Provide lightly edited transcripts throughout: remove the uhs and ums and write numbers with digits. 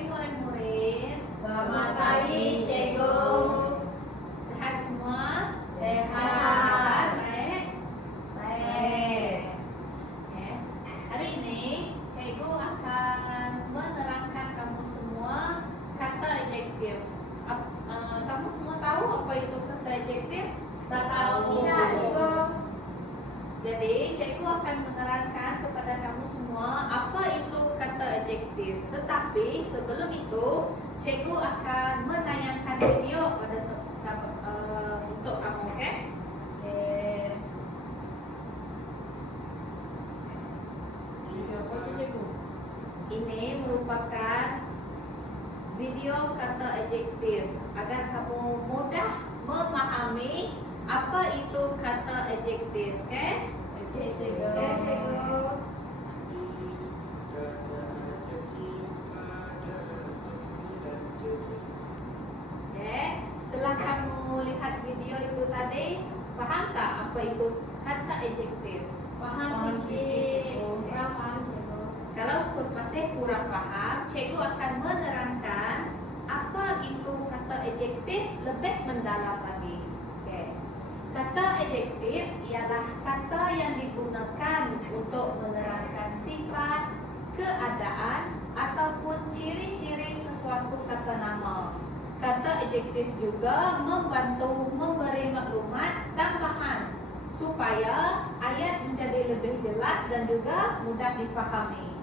pagi murid-murid. Selamat pagi, Cikgu. Sehat semua? Sehat. Baik? Baik. Ya. Hari ini Cikgu akan menerangkan kamu semua kata adjektif. Kamu semua tahu apa itu kata adjektif? Tak tahu. Tidak, Cikgu. Jadi Cikgu akan menerangkan kepada kamu semua apa itu kata adjektif. Tetapi sebelum itu Cikgu akan menayangkan video pada untuk kamu, oke? Ini merupakan video kata adjektif agar kamu mudah memahami apa itu kata adjektif, oke? Oke, Cikgu. Setelah kamu lihat video itu tadi, paham tak apa itu kata adjektif? Paham sedikit. Kurang paham, Cikgu. Kalau masih kurang paham, Cikgu akan menerangkan apa itu kata adjektif lebih mendalam lagi. Oke. Kata adjektif ialah kata yang digunakan untuk menerangkan sifat, keadaan, ataupun ciri-ciri sesuatu kata nama. Kata adjektif juga membantu memberi maklumat tambahan supaya ayat menjadi lebih jelas dan juga mudah difahami.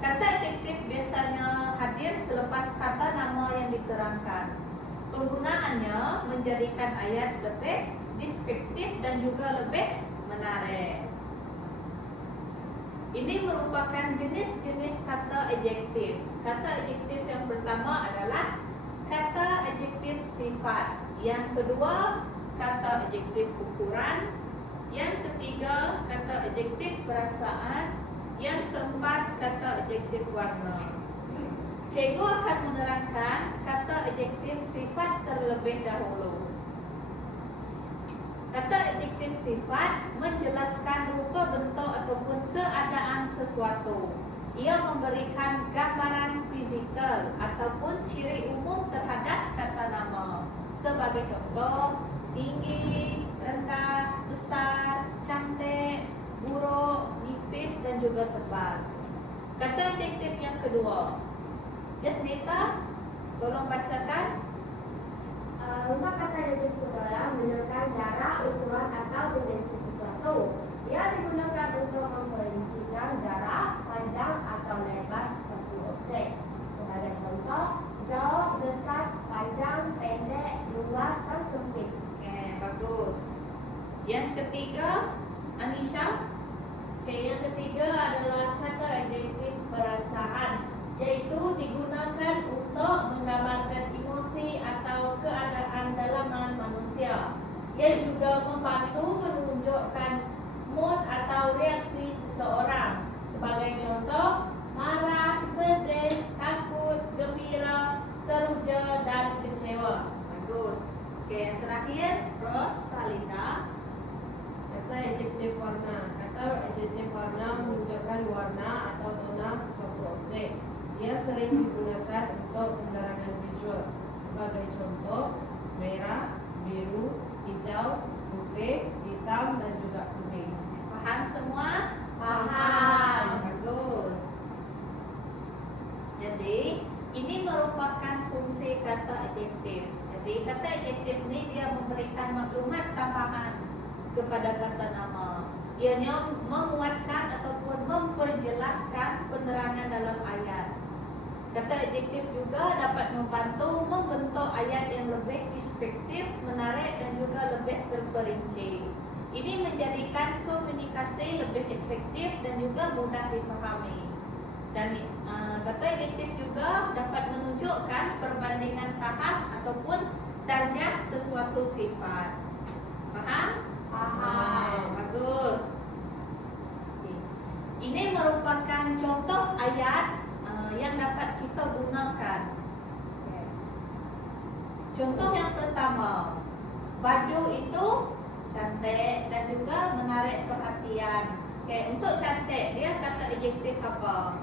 Kata adjektif biasanya hadir selepas kata nama yang diterangkan. Penggunaannya menjadikan ayat lebih deskriptif dan juga lebih menarik. Ini merupakan jenis-jenis kata adjektif. Kata adjektif yang pertama adalah kata adjektif sifat. Yang kedua, kata adjektif ukuran. Yang ketiga, kata adjektif perasaan. Yang keempat, kata adjektif warna. Cikgu akan menerangkan kata adjektif sifat terlebih dahulu. Kata adjektif sifat menjelaskan rupa, bentuk ataupun keadaan sesuatu. Ia memberikan gambaran fizikal ataupun ciri umum terhadap kata nama. Sebagai contoh, tinggi, rendah, besar, cantik, buruk, nipis dan juga tebal. Kata adjektif yang kedua, Jasnita, tolong bacakan. Untuk kata adjektif kedua menunjukkan jarak, ukuran atau dimensi sesuatu. Ia digunakan untuk memperincikan jarak, panjang atau lebar suatu objek. Sebagai contoh, jauh, dekat, panjang, pendek, luas, dan sempit. Oke, bagus. Yang ketiga, Anisha. Oke, yang ketiga adalah kata adjektif perasaan, yaitu digunakan untuk menggambarkan emosi atau keadaan dalaman manusia. Ia juga membantu menunjukkan mood atau reaksi seseorang. Sebagai contoh, marah, sedih, takut, gembira, teruja, dan kecewa. Bagus. Oke, yang terakhir, Rosalinda. Kata adjektif warna. Kata adjektif warna menunjukkan warna atau tona sesuatu objek. Ia sering digunakan untuk penerangan visual. Sebagai contoh, merah, biru, hijau, putih, hitam, dan juga kuning. Paham semua? Paham. Bagus. Jadi, ini merupakan fungsi kata adjektif. Jadi, kata adjektif ini dia memberikan maklumat tambahan kepada kata nama. Ianya menguatkan ataupun memperjelaskan penerangan dalam ayat. Kata adjektif juga dapat membantu membentuk ayat yang lebih deskriptif, menarik dan juga lebih terperinci. Ini menjadikan komunikasi lebih efektif dan juga mudah difahami. Dan kata adjektif juga dapat menunjukkan perbandingan tahap ataupun darjah sesuatu sifat. Paham? Paham. Bagus. Ini merupakan contoh ayat yang dapat kita gunakan. Contoh yang pertama, baju itu cantik dan juga menarik perhatian. Oke, untuk cantik dia kata adjektif apa?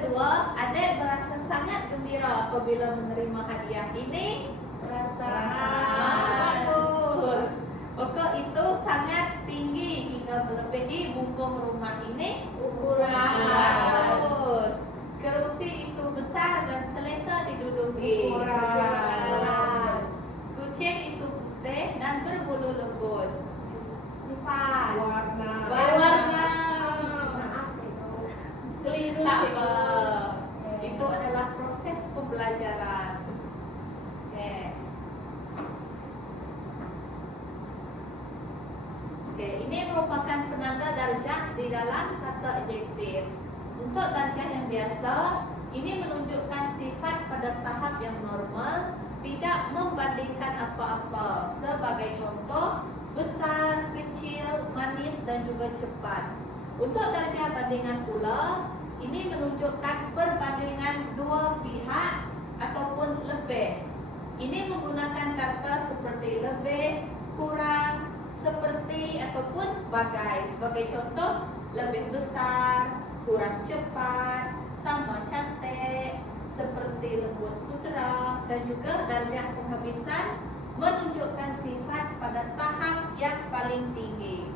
kedua, adik merasa sangat gembira apabila menerima hadiah ini. Bagus. Pokok itu sangat tinggi hingga melebihi bumbung rumah ini. Bagus. Kerusi itu besar dan selesa diduduki. Kucing itu putih dan berbulu lembut. Sifat. Warna. Warna. Maaf, cikgu. Keliru. Tak Cikgu. apa. Itu adalah proses pembelajaran. Ini merupakan penanda darjah di dalam kata adjektif. Untuk darjah yang biasa, ini menunjukkan sifat pada tahap yang normal, tidak membandingkan apa-apa. Sebagai contoh, besar, kecil, manis dan juga cepat. Untuk darjah bandingan pula, ini menunjukkan perbandingan dua pihak ataupun lebih. Ini menggunakan kata seperti lebih, kurang, seperti ataupun bagai. Sebagai contoh, lebih besar, kurang cepat, sama cantik, seperti lembut sutera, dan juga darjah penghabisan menunjukkan sifat pada tahap yang paling tinggi.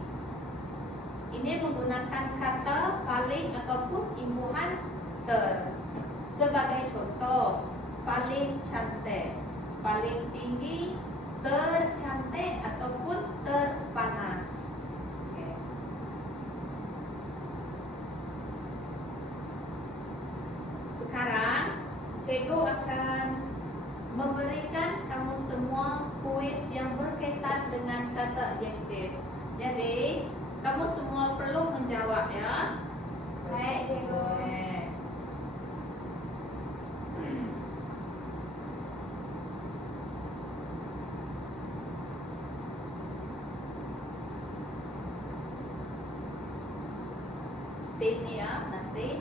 Ini menggunakan kata paling ataupun imbuhan ter. Sebagai contoh, paling cantik, paling tinggi, tercantik ataupun terpanas. Sekarang cikgu akan memberikan kamu semua kuis yang berkaitan dengan kata adjektif. Jadi kamu semua perlu menjawab ya. Baik, cikgu. Ini ya nanti.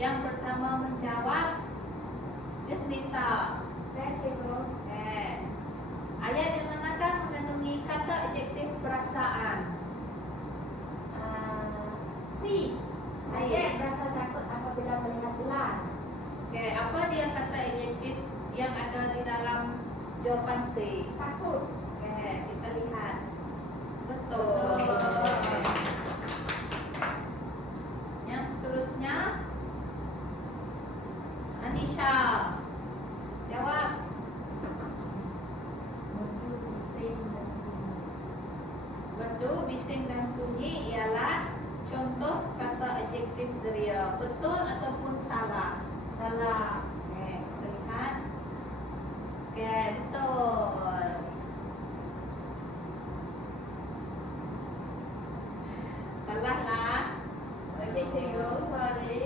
Yang pertama menjawab Desnita. Baik, cikgu. Ayat yang manakah mengandungi kata adjektif perasaan? Si. Saya merasa takut apabila melihat ular. Apa dia kata adjektif yang ada di dalam jawapan C? Takut. Kita lihat. Betul. Yang seterusnya Anisha. Jawab. Merdu, bising dan sunyi ialah contoh kata adjektif deria. Betul ataupun salah? Salah. Kita lihat. Betul. Salah lah. Okey, cikgu. Sorry.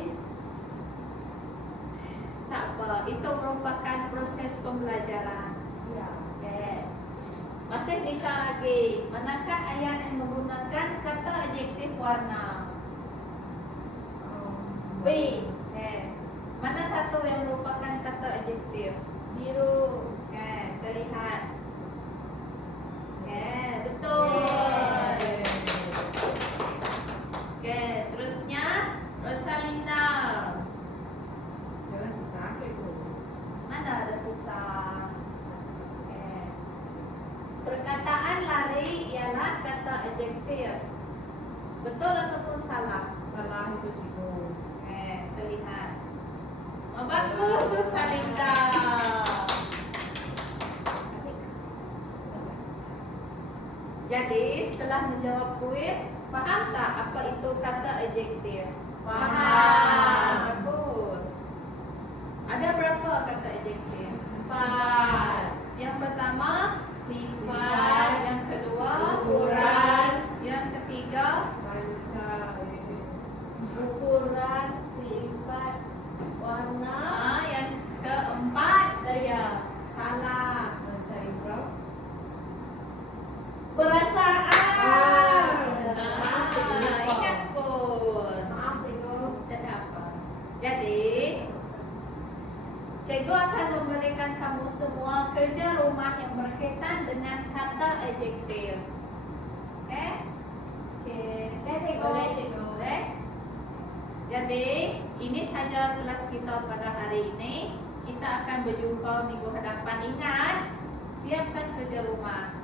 Tak apa, itu merupakan proses pembelajaran. Ya. Masih Nisha lagi. Manakah ayat yang menggunakan kata adjektif warna? B. Mana satu yang merupakan kata adjektif? Biru. Kita lihat. Betul. Seterusnya Rosalina. Jangan susah cikgu. Mana ada susah? Perkataan lari ialah kata adjektif. Betul ataupun salah? Salah itu cikgu. Kita lihat. Bagus Rosalinda. Jadi setelah menjawab kuis, faham tak apa itu kata adjektif? Faham. Bagus. Ada berapa kata adjektif? 4. Yang pertama Sifat. yang kedua Ukuran. yang ketiga Panca. Ukuran, sifat, warna, yang keempat daya. salah. Panca Ibra. Perasaan. Ingat pun. Maaf, cikgu. Tak ada apa. Jadi, cikgu akan memberikan kamu semua kerja rumah yang berkaitan dengan kata adjektif. Oke? Oke, cikgu. Boleh cikgu. Boleh? Jadi, ini saja kelas kita pada hari ini. Kita akan berjumpa minggu hadapan. Ingat, siapkan kerja rumah.